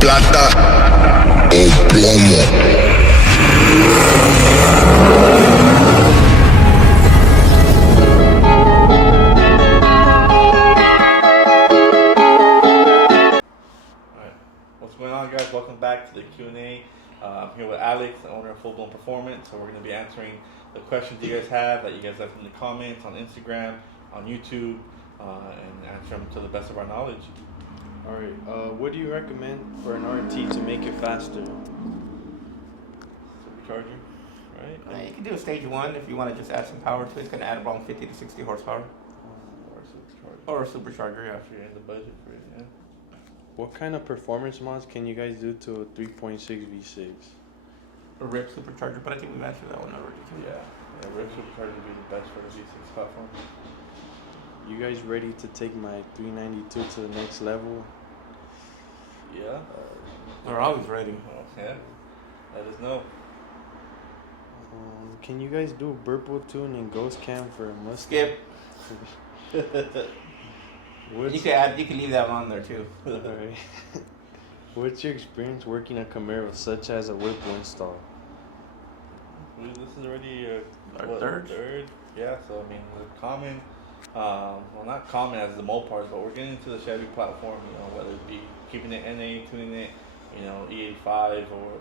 plata o plomo. What's going on, guys? Welcome back to the Q&A. I'm here with Alex, the owner of Full Blown Performance. So we're going to be answering the questions you guys have that you guys left in the comments on Instagram, on YouTube, and answer them to the best of our knowledge. All right. What do you recommend for an RT to make it faster? Supercharger, right? You can do a stage 1 if you want to just add some power to it. It's going to add around 50 to 60 horsepower. Or a supercharger, yeah. If you're in the budget for it, yeah. What kind of performance mods can you guys do to a 3.6 V6? A RIP supercharger, but I think we've answered that one already too. Yeah, RIP supercharger would be the best for the V6 platform. You guys ready to take my 392 to the next level? Yeah. We're always ready. Oh, yeah. Let us know. Can you guys do Burple Tune and Ghost Cam for a Mustang? Skip. What's, You can leave that on there too. Alright. What's your experience working a Camaro such as a Whipple install? This is already Our third? Yeah, so I mean, the common, well, not common as the Mopars, but we're getting into the Chevy platform, you know, whether it be keeping it NA, tuning it, you know, E85, or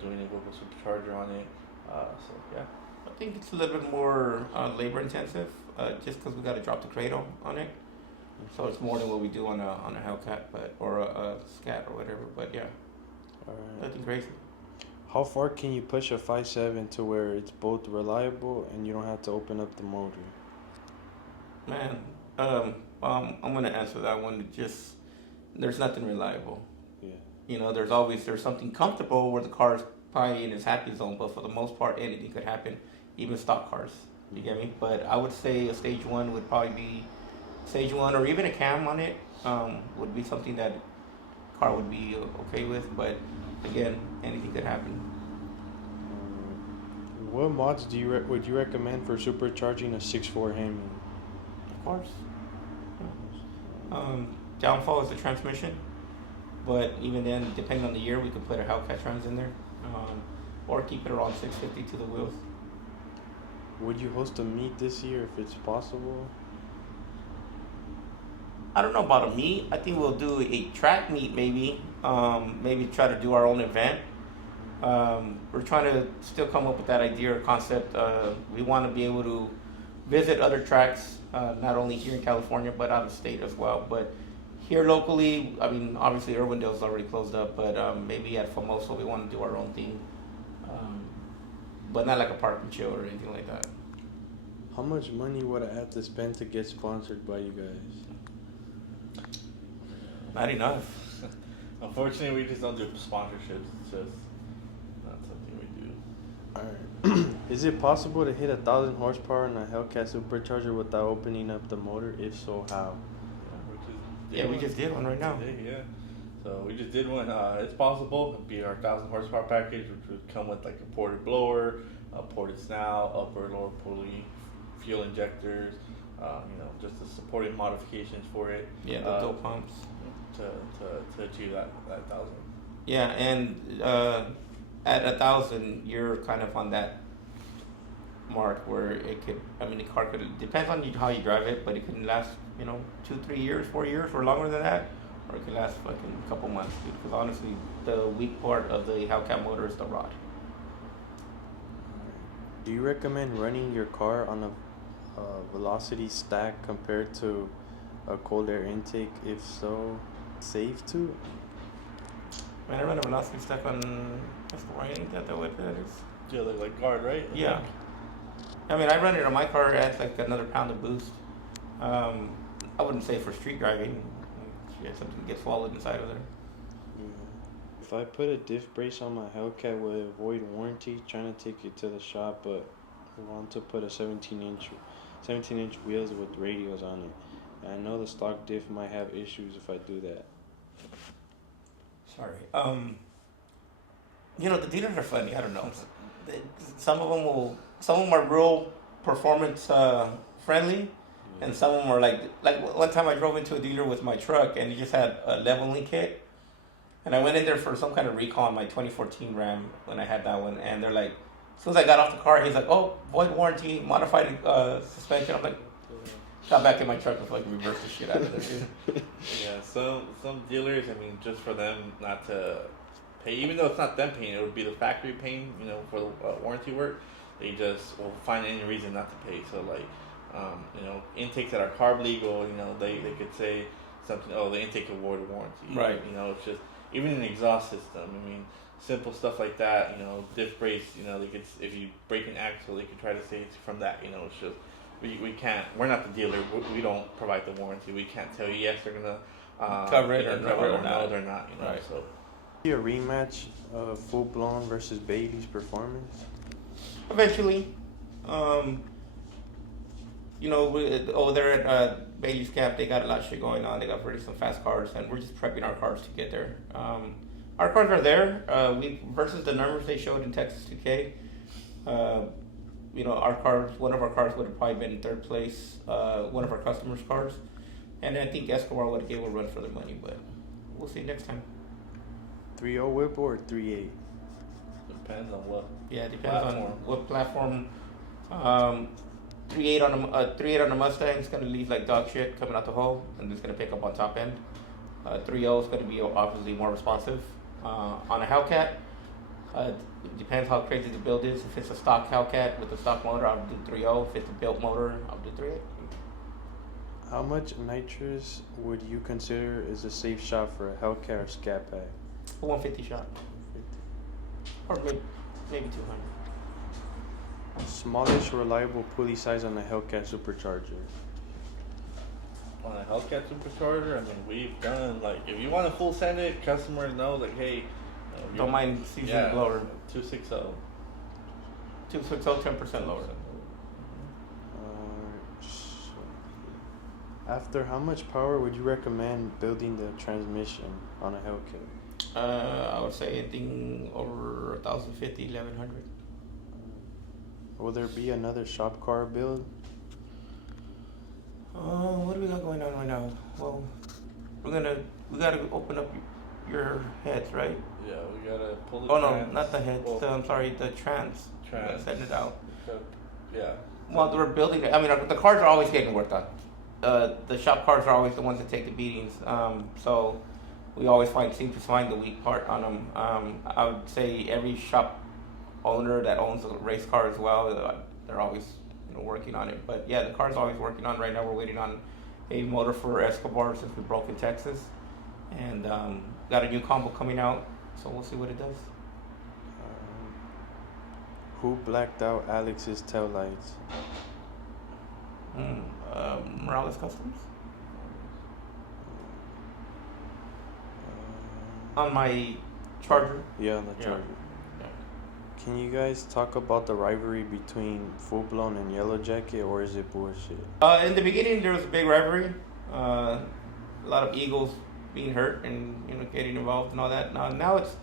doing it with a supercharger on it. So, yeah. I think it's a little bit more labor intensive, just because we got to drop the cradle on it. So it's more than what we do on a Hellcat, or a Scat or whatever. But yeah, nothing crazy. How far can you push a 5.7 to where it's both reliable and you don't have to open up the motor? Man, I'm gonna answer that one. Just there's nothing reliable. Yeah. You know, there's something comfortable where the car is probably in its happy zone, but for the most part, anything could happen, even stock cars. You get me? But I would say a stage 1 would probably be stage 1, or even a cam on it would be something that car would be okay with. But again, anything could happen. What mods would you recommend for supercharging a 6.4 Hemi? Of course. Downfall is the transmission, but even then, depending on the year, we could put a Hellcat trans in there, or keep it around 650 to the wheels. Would you host a meet this year if it's possible? I don't know about a meet. I think we'll do a track meet maybe. Maybe try to do our own event. We're trying to still come up with that idea or concept. We want to be able to visit other tracks, not only here in California, but out of state as well. But here locally, I mean, obviously Irwindale's already closed up, but maybe at Famoso we want to do our own thing. But not like a park and chill or anything like that. How much money would I have to spend to get sponsored by you guys? Not enough. Unfortunately, we just don't do sponsorships. It's just not something we do. Alright. Is it possible to hit 1,000 horsepower in a Hellcat supercharger without opening up the motor? If so, how? We just did one right now. Today, yeah. So we just did one. It's possible. It'd be our 1,000 horsepower package, which would come with like a ported blower, a ported snout, upper lower pulley, fuel injectors. You know, just the supporting modifications for it. Yeah, the dual pumps. To achieve that 1,000. Yeah, and at 1,000, you're kind of on that mark where it could. I mean, the car could depends on how you drive it, but it can last, 2, 3 years, 4 years, or longer than that, or it could last fucking a couple months, dude. Because honestly, the weak part of the Hellcat motor is the rod. Do you recommend running your car on a velocity stack compared to a cold air intake? If so, safe to? Man, I run a velocity stack on S4. Ain't that what that is? Yeah, like guard, right? Yeah. I mean, I run it on my car. It adds like another pound of boost. I wouldn't say for street driving. Something gets swallowed inside of there. Yeah. If I put a diff brace on my Hellcat, would it avoid warranty? Trying to take it to the shop, but I want to put a 17-inch wheels with radios on it. And I know the stock diff might have issues if I do that. Sorry. The dealers are funny. I don't know. Some of them are real performance friendly, and some of them are like one time I drove into a dealer with my truck and he just had a leveling kit, And I went in there for some kind of recall on my 2014 Ram when I had that one, and they're like, as soon as I got off the car, he's like, "Oh, void warranty, modified suspension." I'm like, got back in my truck and fucking reversed the shit out of there, dude. Yeah, some dealers, I mean, just for them not to pay, even though it's not them paying, it would be the factory paying, you know, for the warranty work. They just will find any reason not to pay. So like, you know, intakes that are carb legal, you know, they could say something. Oh, the intake awarded warranty. Right. You know, it's just even an exhaust system. I mean, simple stuff like that. You know, diff brace. You know, they could, if you break an axle, they could try to say it's from that. You know, it's just. We can't. We're not the dealer. We don't provide the warranty. We can't tell you yes they're gonna Cover it or cover it or not. no they're not. You know. Right. So Be a rematch of Full Blown versus Bailey's performance. Eventually, you know, over there at Bailey's Cap, they got a lot of shit going on. They got pretty some fast cars, and we're just prepping our cars to get there. Our cars are there. We versus the numbers they showed in Texas 2K. You know, our cars, one of our cars would have probably been in third place, one of our customers' cars. And I think Escobar would have gave a run for their money, but we'll see next time. 3.0 whip or 3.8? depends on what. Yeah, it depends on Platform. what platform. 3.8 on the Mustang is going to leave like dog shit coming out the hole, and it's going to pick up on top end. 3.0 is going to be obviously more responsive. On a Hellcat, it depends how crazy the build is. If it's a stock Hellcat with a stock motor, I'll do 3.0. If it's a built motor, I'll do 3.8. How much nitrous would you consider is a safe shot for a Hellcat or Scat Pack? A 150 shot, or maybe 200. Smallest reliable pulley size on the Hellcat supercharger. On a Hellcat supercharger, I mean, we've done like if you want to full send it, customers know like, hey, Don't mind season the blower. 260. 260, 10% lower. After how much power would you recommend building the transmission on a Hellcat? I would say anything over 1,050, 1,100. Will there be another shop car build? What do we got going on right now? Well, we gotta open up your heads, right? Yeah, we gotta pull the. Oh no, trans. not the heads. Well, I'm sorry, the trans. We gotta Trans. send it out. Yeah. Well, we're building it. I mean, the cars are always getting worked on. The shop cars are always the ones that take the beatings. So we always seem to find the weak part on them. I would say every shop owner that owns a race car as well, they're always working on it. But yeah, the car's always working on. Right now, we're waiting on a motor for Escobar since we broke in Texas, and got a new combo coming out. So we'll see what it does. Who blacked out Alex's taillights? Morales Customs. On my Charger. Yeah, on the Charger. Yeah. Can you guys talk about the rivalry between Full Blown and Yellow Jacket, or is it bullshit? In the beginning, there was a big rivalry. A lot of egos being hurt and getting involved and all that. Now it's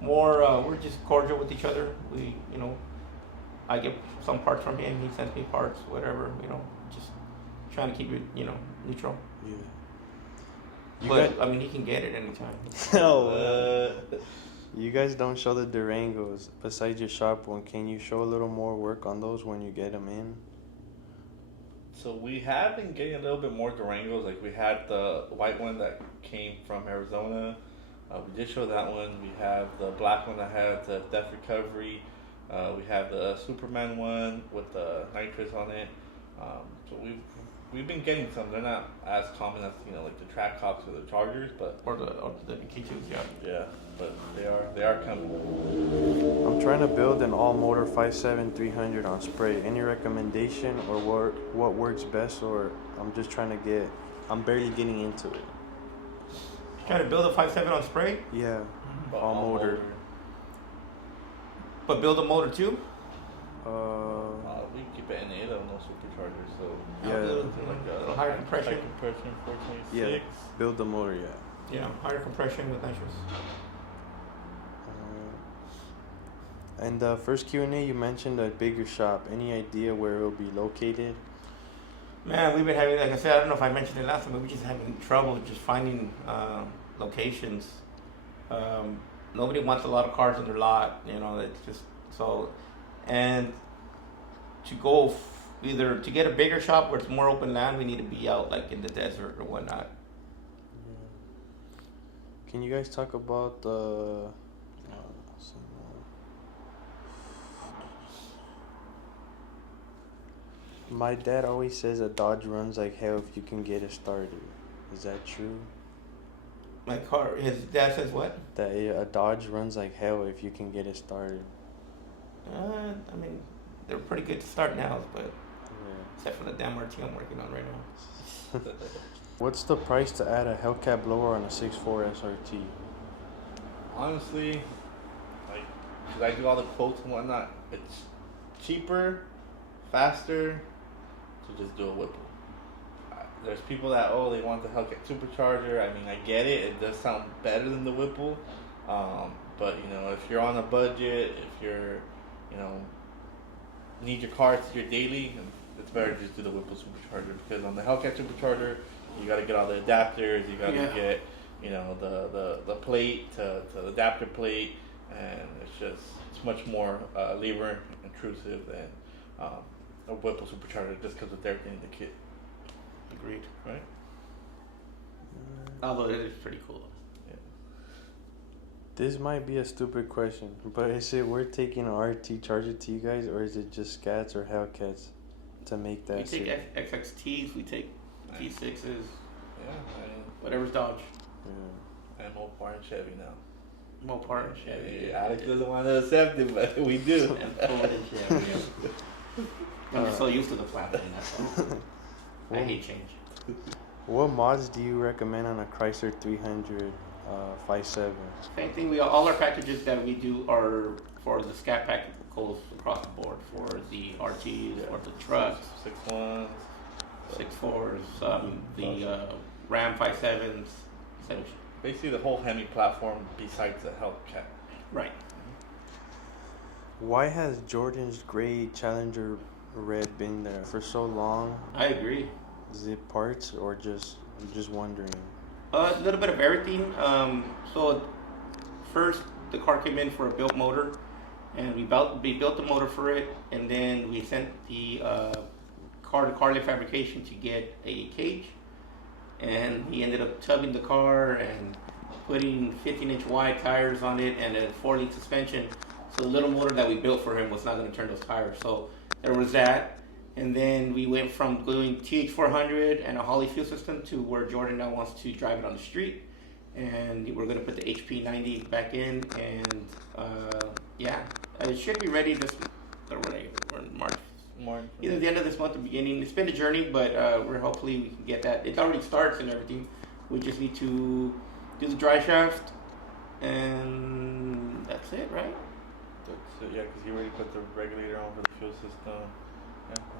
more we're just cordial with each other. We I get some parts from him. He sends me parts, whatever. Just trying to keep it neutral. Yeah. But I mean, he can get it anytime. No. You guys don't show the Durangos besides your shop one. Can you show a little more work on those when you get them in? So we have been getting a little bit more Durangos. Like we had the white one that came from Arizona. We did show that one. We have the black one that had the Death Recovery. We have the Superman one with the nitrous on it. So we've been getting some. They're not as common as like the track hops or the Chargers, but Or the K2s, yeah. yeah, but they are coming. I'm trying to build an all-motor 5.7 300 on spray. Any recommendation or what works best, or I'm barely getting into it. Trying to build a 5.7 on spray, Yeah, But all motor. but build a motor too. We keep it NA though, no superchargers, so Yeah. like A higher compression. high compression 426. Yeah, build the motor, yeah. Yeah, higher compression with nitrous. And first Q&A, you mentioned a bigger shop. Any idea where it'll be located? Man, we've been having, like I said, I don't know if I mentioned it last time, but we're just having trouble just finding locations. Nobody wants a lot of cars in their lot. You know, it's just so. And to go either to get a bigger shop where it's more open land, we need to be out like in the desert or whatnot. Can you guys talk about the? My dad always says a Dodge runs like hell if you can get it started. Is that true? My car, his dad says what? That a Dodge runs like hell if you can get it started. I mean, they're pretty good to start now, but Yeah. except for the damn RT I'm working on right now. What's the price to add a Hellcat blower on a 6.4 SRT? Honestly, like, 'cause I do all the quotes and whatnot, it's cheaper, faster to just do a Whipple. There's people that, they want the Hellcat supercharger. I mean, I get it. It does sound better than the Whipple. But, if you're on a budget, if you're, need your car to your daily, it's better to just do the Whipple supercharger. Because on the Hellcat supercharger, you got to get all the adapters. You got to get, the plate to the adapter plate. And it's much more labor intrusive than a Whipple supercharger just because of everything in the kit. Agreed. Right? Although it is pretty cool. Yeah. This might be a stupid question, but is it worth taking an RT charger to you guys, or is it just Scats or Hellcats to make that? We take XXTs, we take G6s, Yeah, I mean, whatever's Dodge. Yeah. and Mopar and Chevy now. Mopar and Chevy. Yeah, Alex doesn't want to accept it, but we do. And Ford and Chevy. I'm just so used to the platform, that's all. I hate change. What mods do you recommend on a Chrysler 300 5.7? Same thing. All our packages that we do are for the scat pack goes across the board for the RTs, for the trucks, 6.1s, 6.4s, the Ram 5.7s. basically the whole Hemi platform besides the Hellcat. Right. Why has Jordan's gray Challenger red been there for so long? I agree. Is it parts or I'm just wondering? A little bit of everything. So first the car came in for a built motor, and we built the motor for it, and then we sent the car to Carlet Fabrication to get a cage, and he ended up tubbing the car and putting 15-inch wide tires on it and a 4-link suspension. So the little motor that we built for him was not going to turn those tires. So there was that. And then we went from doing TH400 and a Holley fuel system to where Jordan now wants to drive it on the street. And we're going to put the HP90 back in. And it should be ready this month. We're in March. Either the end of this month or beginning. It's been a journey, but hopefully we can get that. It already starts and everything. We just need to do the dry shaft. And that's it, right? That's it, yeah, because you already put the regulator on for the fuel system.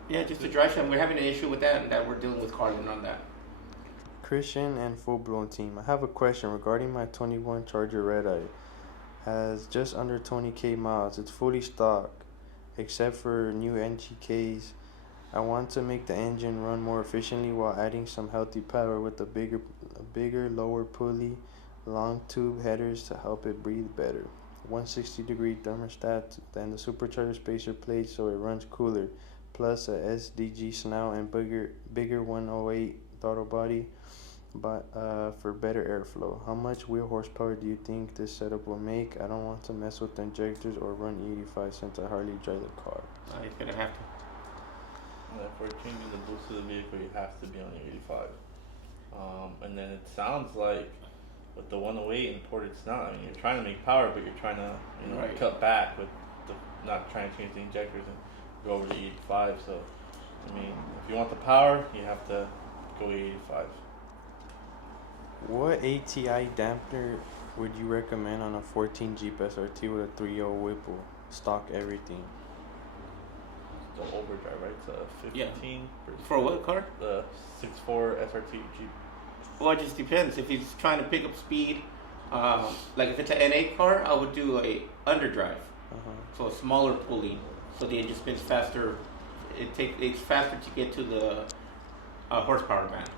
Yeah, just the dry shaft. We're having an issue with that, and that we're dealing with Carlin on that. Christian and Full Blown Team, I have a question regarding my 21 Charger Red Eye. Has just under 20k miles. It's fully stock, except for new NGKs. I want to make the engine run more efficiently while adding some healthy power with a bigger lower pulley, long tube headers to help it breathe better. 160-degree thermostat and the supercharger spacer plate so it runs cooler, plus a SDG snout and bigger 108 throttle body, but for better airflow. How much wheel horsepower do you think this setup will make? I don't want to mess with the injectors or run 85 since I hardly drive the car. He's gonna have to. If we're changing the boost of the vehicle, you have to be on your 85. And then it sounds like with the 108 imported snout, I mean, you're trying to make power, but you're trying to, Right. cut back with not trying to change the injectors and go over to 85. So, I mean, if you want the power, you have to go 85. What ATI dampener would you recommend on a 14 Jeep SRT with a 3.0 Whipple? Stock everything. The overdrive, right? It's a 15. For what car? The 6.4 SRT Jeep. Well, it just depends. If he's trying to pick up speed, like if it's an NA car, I would do a underdrive. So a smaller pulley, so the engine spins faster. It's faster to get to the horsepower band.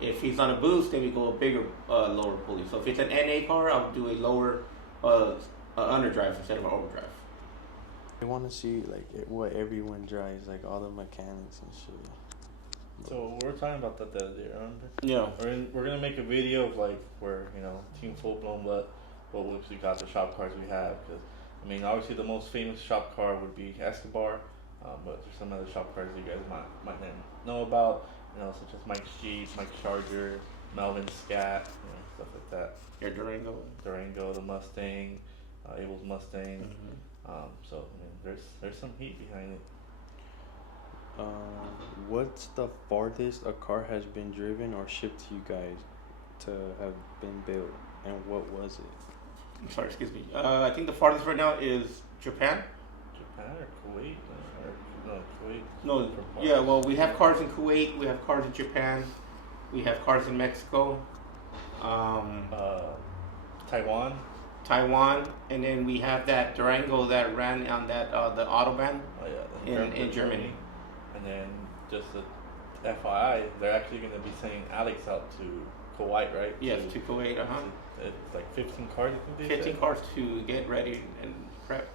If he's on a boost, then we go a bigger, lower pulley. So if it's an NA car, I'll do a lower underdrive instead of an overdrive. I want to see like what everyone drives, like all the mechanics and shit. So we were talking about that the other day, remember? Yeah. We're gonna make a video of like where Team Full Blown what whips we got, the shop cars we have. Because I mean, obviously the most famous shop car would be Escobar, but there's some other shop cars you guys might know about. Such as Mike's Jeep, Mike's Charger, Melvin's Scat, stuff like that. Your Durango, the Mustang, Abel's Mustang. Mm-hmm. So I mean, there's some heat behind it. What's the farthest a car has been driven or shipped to you guys to have been built, and what was it? I'm sorry, excuse me. I think the farthest right now is Japan. Japan or Kuwait? No, Kuwait. No, yeah, well, we have cars in Kuwait, we have cars in Japan, we have cars in Mexico, Taiwan, and then we have that Durango that ran on that the Autobahn in Germany. And then just a FYI, they're actually going to be sending Alex out to Kuwait, right? Yes, to Kuwait, It's like 15 cars, I think they 15 said. cars to get ready and prep.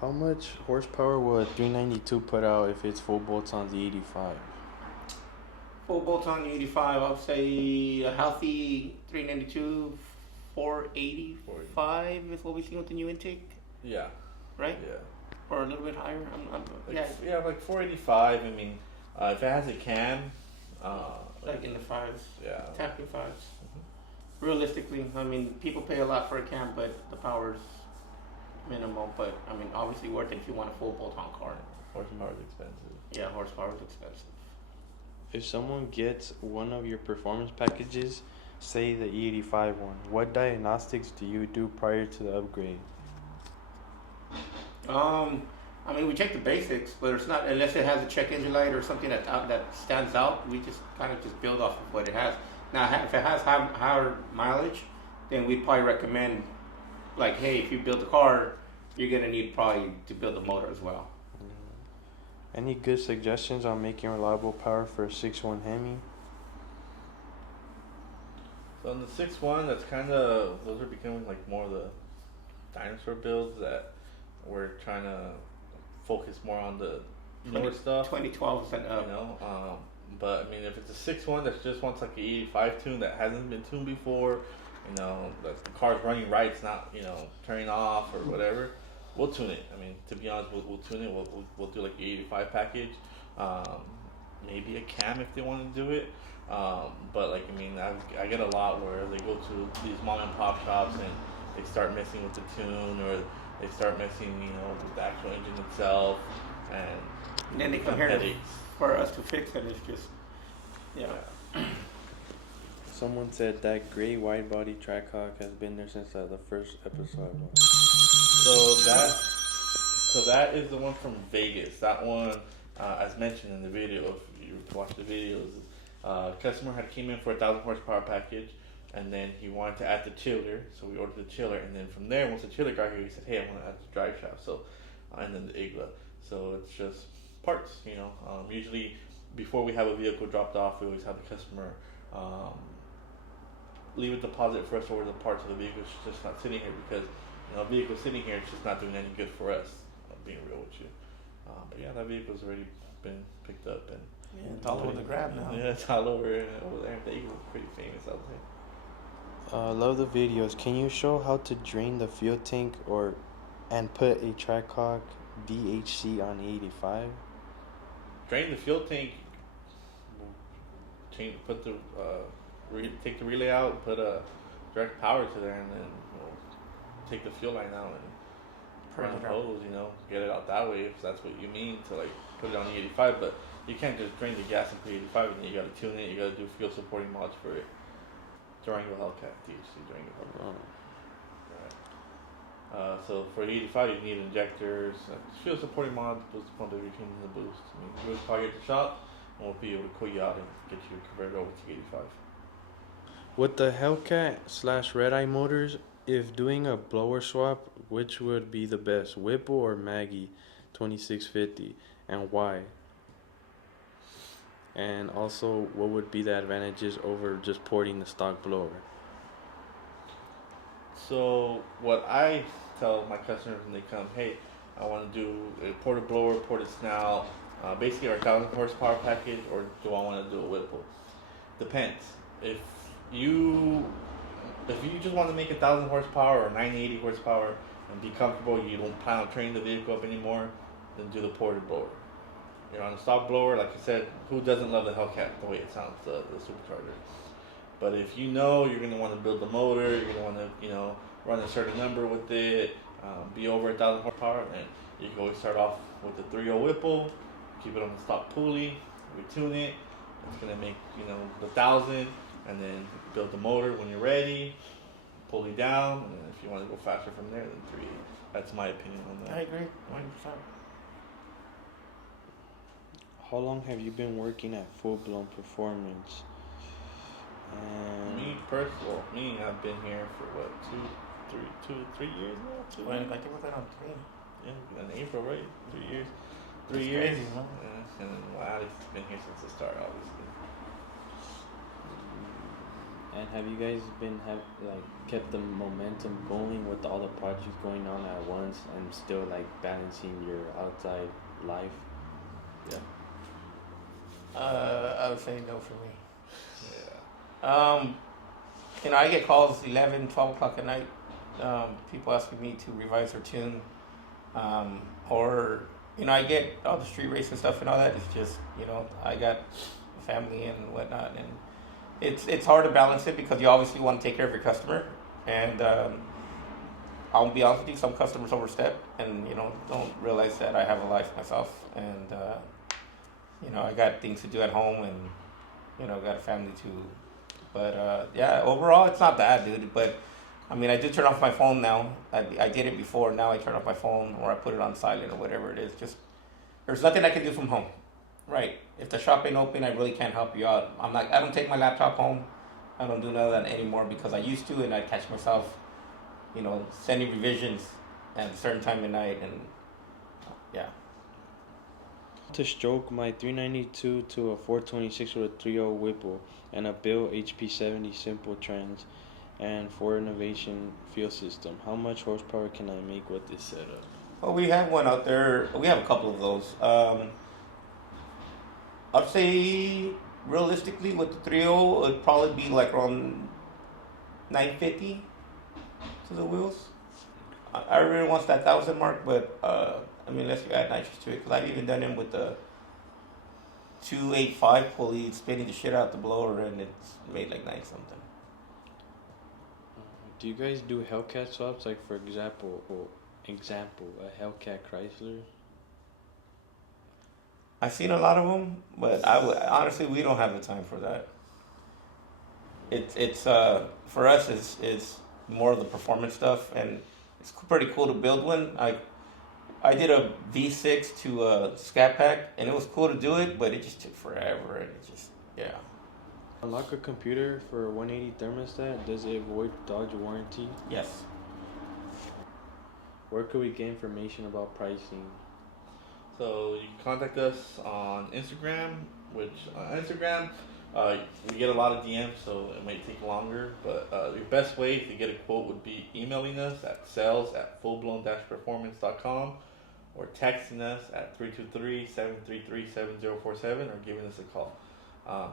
How much horsepower will a 392 put out if it's full bolts on the 85? Full bolts on the 85, I would say a healthy 392, 485 is what we see with the new intake. Yeah. Right? Yeah. Or a little bit higher. Yeah, like 485. I mean, if it has a cam, like in the fives. Yeah. Tapping fives. Realistically, I mean, people pay a lot for a cam, but the power's minimal. But I mean, obviously worth it if you want a full bolt-on car. Horsepower is expensive. Yeah, horsepower is expensive. If someone gets one of your performance packages, say the E85 one, what diagnostics do you do prior to the upgrade? I mean, we check the basics, but it's not unless it has a check engine light or something that stands out. We just kind of just build off of what it has. Now, if it has higher mileage, then we'd probably recommend, like, hey, if you build a car, you're gonna need probably to build a motor as well. Any good suggestions on making reliable power for a 6.1 Hemi? So on the 6.1, those are becoming like more of the dinosaur builds that we're trying to focus more on the newer stuff. 2012 and up. But I mean, if it's a 6.1 that just wants like an 85 tune that hasn't been tuned before, that the car's running right, it's not, turning off or whatever, we'll tune it. I mean, to be honest, we'll tune it. We'll do like the 85 package, maybe a cam if they want to do it. But like, I mean, I get a lot where they go to these mom and pop shops and they start messing with the tune, or they start messing, with the actual engine itself, and then they come here for us to fix it. It's just, yeah. Someone said that gray wide body Trackhawk has been there since the first episode. So that is the one from Vegas. That one, as mentioned in the video, if you watch the videos, customer had came in for 1,000 horsepower package, and then he wanted to add the chiller, so we ordered the chiller, and then from there, once the chiller got here, he said, hey, I want to add the drive shaft, and then the IGLA. So it's just parts, usually before we have a vehicle dropped off, we always have the customer leave a deposit for us to order the parts of the vehicle. It's just not sitting here because, a vehicle sitting here, it's just not doing any good for us, being real with you. But yeah, that vehicle's already been picked up, and it's all over the grab now. Yeah, it's all over there. The Eagle's pretty famous out there. Love the videos. Can you show how to drain the fuel tank and put a Trackhawk DHC on the 85? Drain the fuel tank. Take the relay out, put a direct power to there, and then take the fuel line out and run the hose. Get it out that way if that's what you mean to like put it on the 85. But you can't just drain the gas into the 85, and then you got to tune it. You got to do fuel supporting mods for it. Durango Hellcat DHC Durango Hellcat. Right. So for the 85, you need injectors, fuel supporting mods, boost pump everything in the boost. I mean, we'll probably get the shop, and we'll be able to call you out and get you converted over to 85. With the Hellcat / Red Eye motors, If doing a blower swap, which would be the best, Whipple or Maggie 2650, and why? And also, what would be the advantages over just porting the stock blower? So what I tell my customers when they come, hey, I want to do a ported blower, ported snout, basically our 1,000 horsepower package, or do I want to do a Whipple? Depends. If you if you just want to make 1,000 horsepower or 980 horsepower and be comfortable, you don't plan on turning the vehicle up anymore, then do the ported blower. You're on a stock blower, like I said, who doesn't love the Hellcat the way it sounds, the supercharger? But if you know you're going to want to build the motor, you're going to want to, run a certain number with it, be over 1,000 horsepower, then you can always start off with the 3.0 Whipple, keep it on the stock pulley, retune it. It's going to make, the 1,000, and then build the motor when you're ready, pulley down, and then if you want to go faster from there, then 3.8. That's my opinion on that. I agree, 100%. How long have you been working at Full Blown Performance? Me, I've been here for what, 3 years now? When, I think we're on 3. Yeah, in April, right? 3 years. That's 3 years. crazy, huh? Yeah, and then Ali's been here since the start, obviously. And have you guys kept the momentum going with all the projects going on at once and still balancing your outside life? Yeah. I would say no for me. Yeah. I get calls 11, 12 o'clock at night. People asking me to revise or tune. Or, I get all the street race and stuff and all that. It's just, I got a family and whatnot. And it's hard to balance it because you obviously want to take care of your customer. And I'll be honest with you, some customers overstep and, don't realize that I have a life myself. And, I got things to do at home and, got a family too. But, overall, it's not bad, dude. But, I do turn off my phone now. I did it before. Now I turn off my phone or I put it on silent or whatever it is. Just, there's nothing I can do from home, right? If the shop ain't open, I really can't help you out. I don't take my laptop home. I don't do none of that anymore because I used to, and I catch myself, sending revisions at a certain time of night, and yeah. To stroke my 392 to a 426 with a 3.0 Whipple and a Bill HP70 simple trans and for innovation fuel system. How much horsepower can I make with this setup? Well, we have one out there. We have a couple of those. I'd say realistically with the 3.0, it'd probably be around 950 to the wheels. I really want that 1,000 mark, but unless you add nitrous to it, because I've even done it with the 285 pulley, spinning the shit out the blower, and it's made 9 something. Do you guys do Hellcat swaps? For example, a Hellcat Chrysler? I've seen a lot of them, but honestly, we don't have the time for that. It's for us, it's more of the performance stuff, and it's pretty cool to build one. I did a V6 to a Scat Pack, and it was cool to do it, but it just took forever, and it just, yeah. Unlock a computer for 180 thermostat. Does it void Dodge warranty? Yes. Where could we get information about pricing? So you can contact us on Instagram, which on Instagram, we get a lot of DMs, so it might take longer, but your best way to get a quote would be emailing us at sales@fullblown-performance.com or texting us at 323-733-7047 or giving us a call.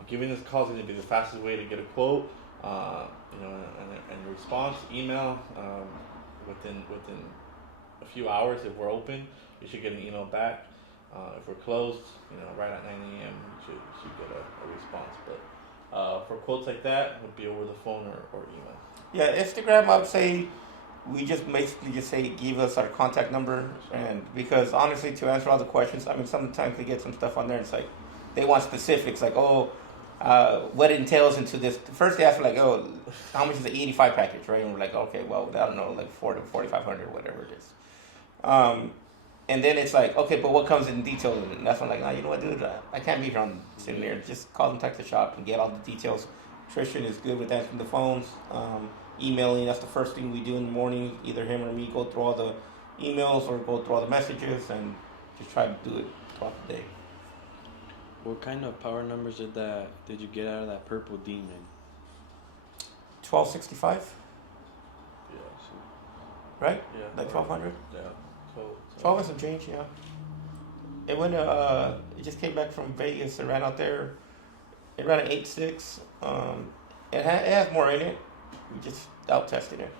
Giving us a call is going to be the fastest way to get a quote, and your response, email, within a few hours. If we're open, you should get an email back. If we're closed, right at 9 a.m., you should get a response. But for quotes like that, would be over the phone or email. Yeah, Instagram, I would say we just basically say give us our contact number, and because honestly, to answer all the questions, sometimes we get some stuff on there. And it's they want specifics, what entails into this. First, they ask how much is the 85 package, right? And we're okay, well, I don't know, 4,500, whatever it is. And then it's okay, but what comes in detail? And that's when you know what, dude, I can't be here on sitting there. Just call and text the shop and get all the details. Trishan is good with answering the phones. Emailing, that's the first thing we do in the morning. Either him or me go through all the emails or go through all the messages and just try to do it throughout the day. What kind of power numbers did you get out of that purple demon? 1265, Yeah. right? Yeah. Like 1200. Yeah. So 12 and some change, yeah. It went. It just came back from Vegas and ran out there. It ran an 8.6. It has more in it. We just out tested it.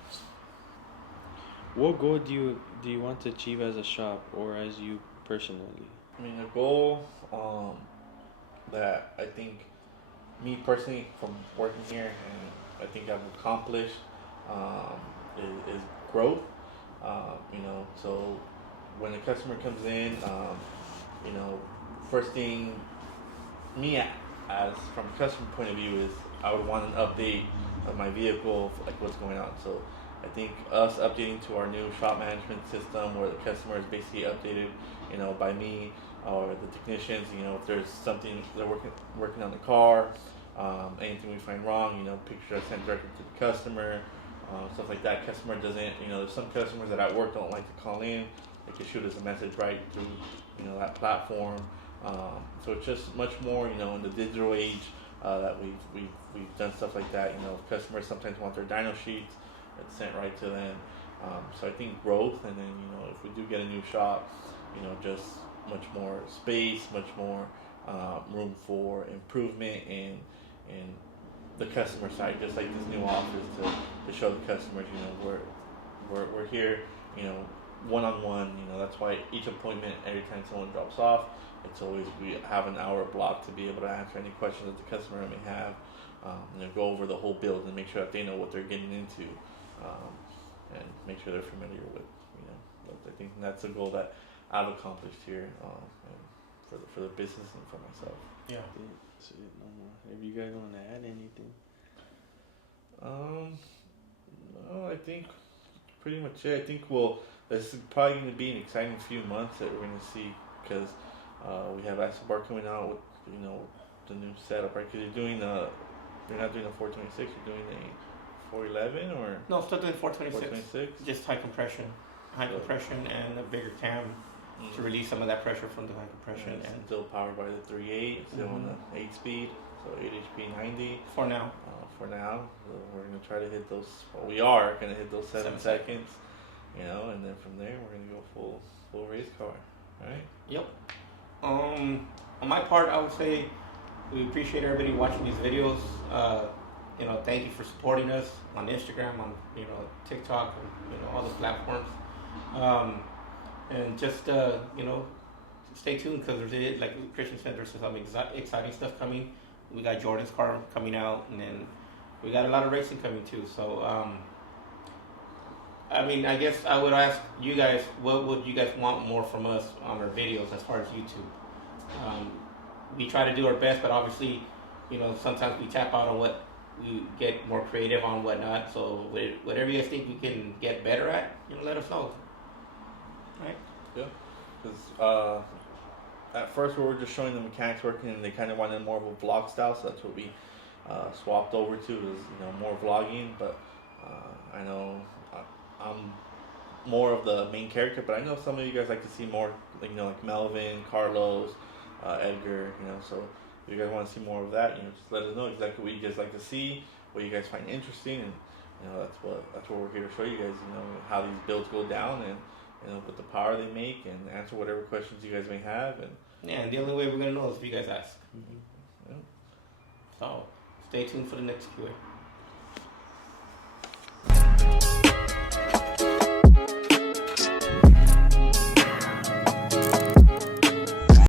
What goal do you want to achieve as a shop or as you personally? I mean, a goal that I think me personally from working here and I think I've accomplished is growth. So when a customer comes in, first thing me as from a customer point of view is I would want an update of my vehicle, like what's going on. So I think us updating to our new shop management system where the customer is basically updated, by me or the technicians, if there's something they're working on the car, anything we find wrong, pictures are sent directly to the customer, stuff like that. Customer doesn't, there's some customers that at work don't like to call in. They can shoot us a message right through, that platform. So it's just much more, in the digital age that we've done stuff like that. Customers sometimes want their dyno sheets. It's sent right to them. So I think growth, and then if we do get a new shop, just much more space, much more room for improvement in the customer side. Just like this new office to show the customers, we're here, one-on-one. That's why each appointment, every time someone drops off, it's always we have an hour block to be able to answer any questions that the customer may have. Go over the whole build and make sure that they know what they're getting into, and make sure they're familiar with, I think that's a goal that I've accomplished here, and for the business and for myself. Yeah. If you guys want to add anything. No, I think pretty much it. I think this is probably going to be an exciting few months that we're going to see, because we have Bar coming out with the new setup, right? Because you're not doing a 426, you're doing a 411 or No, still doing 426. 426. Just high compression and a bigger cam to release some of that pressure from the high compression. And And still powered by the 3.8, still on the 8-speed, so 8 HP 90. for now, So we're gonna try to hit those. Well, we are gonna hit those 7 seconds, and then from there we're gonna go full race car, right? Yep. On my part, I would say we appreciate everybody watching these videos. Thank you for supporting us on Instagram, on TikTok, and all the platforms. And just stay tuned, because there's, like Christian said, there's some exciting stuff coming. We got Jordan's car coming out, and then we got a lot of racing coming too. So I guess I would ask you guys, what would you guys want more from us on our videos as far as YouTube? We try to do our best, but obviously, sometimes we tap out on what we get more creative on, whatnot. So whatever you guys think we can get better at, let us know. Right? Yeah. Because at first we were just showing the mechanics working, and they kind of wanted more of a vlog style, so that's what we swapped over to, is more vlogging. But I know I'm more of the main character, but I know some of you guys like to see more, like Melvin, Carlos, Edgar, so if you guys want to see more of that, just let us know exactly what you guys like to see, what you guys find interesting, and that's what we're here to show you guys, how these builds go down, and with the power they make, and answer whatever questions you guys may have. And the only way we're gonna know is if you guys ask. Yeah. So stay tuned for the next QA.